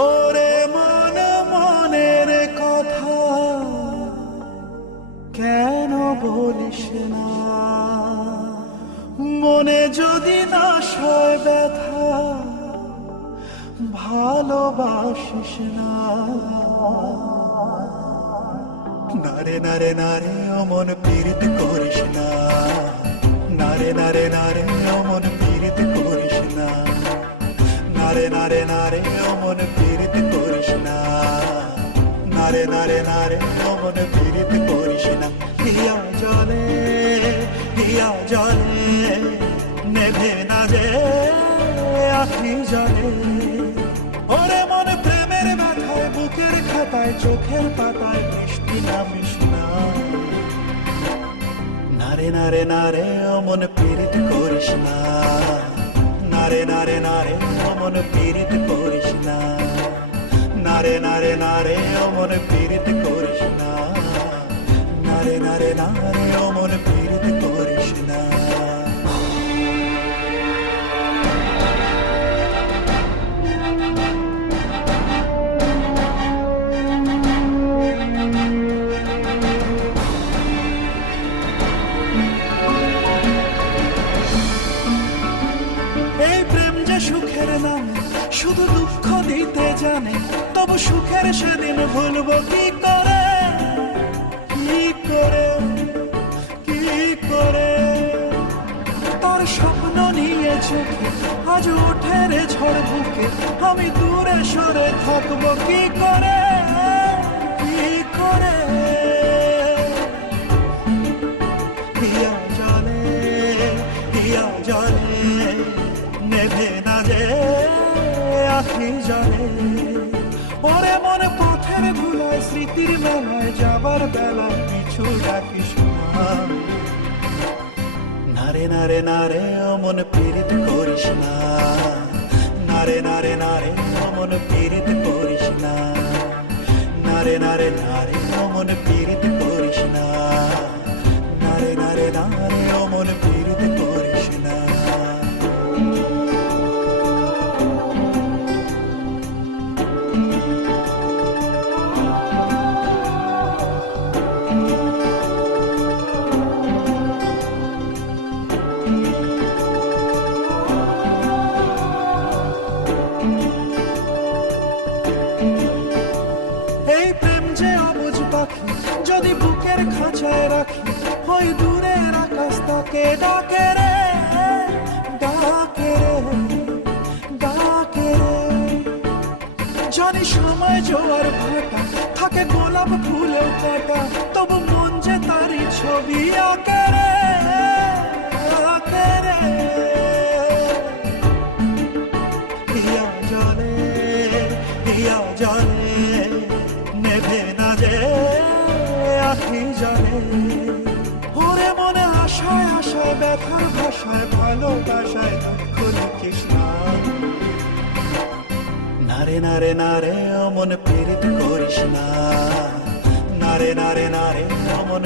ওরে মন মনের কথা কেন বলিস না, মনে যদি না সয় ব্যথা ভালোবাসিস না। নারে নারে নারে অমন পীড়িত করিস না, নারে নারে নারে অমন পীড়িত করিস না, নারে নারে নারে অমন পীড়িত করিস না, নারে নারে নারে অমন পীড়িত করিস না। হিয়া জলে নেভে না যে আখি জলে, ওরে মন প্রেমের ব্যথায় বুকের খাতায় চোখের পাতায় বৃষ্টি নামিস না। নারে নারে নারে অমন পীড়িত করিস না, নারে নারে নারে অমন পীড়িত করিস না, নারে নারে নারে অমন পীড়িত করিস না, নারে নারে নারে অমন পীড়িত করিস না। এই প্রেম যে সুখের নামে শুধু দুঃখ দিতে জানে, তবু সুখের সেদিন ভুলবো কি করে, কি করে, কি করে। তোর স্বপ্ন নিয়ে চোখে আজ ওঠে রে ঝড় বুকে, আমি দূরে সরে থাকবো কি করে, কি করে। হিয়া জলে নেভে না যে আখি জলে, ওরে মনে পথের ভুলায় স্মৃতির মেলায় যাবার বেলায় কিছু ডাকিস না। নারে নারে নারে অমন পীড়িত করিস না, নারে নারে নারে অমন পীড়িত করিস না, নারে নারে নারে অমন পীড়িত করিস না, নারে নারে নারে অমন পীড়িত করিস না। এই প্রেম যে অবুঝ পাখি যদি বুকের খাঁচায় রাখি, ওই দূরের আকাশ তাকে ডাকে রে, ডাকে রে, ডাকে রে। জানি সময় জোয়ার ভাটা থাকে গোলাপ ফুলেও কাটা, তবু মন যে তারই ছবি আঁকে রে, আঁকে রে। হিয়া জলে নেভে না যে আখি জলে, ওরে মনে আশায় আশায় ব্যথার ভাষায় ভালোবাসায় দুঃখ লিখিস না। নারে নারে নারে অমন পীড়িত করিস না, নারে নারে নারে অমন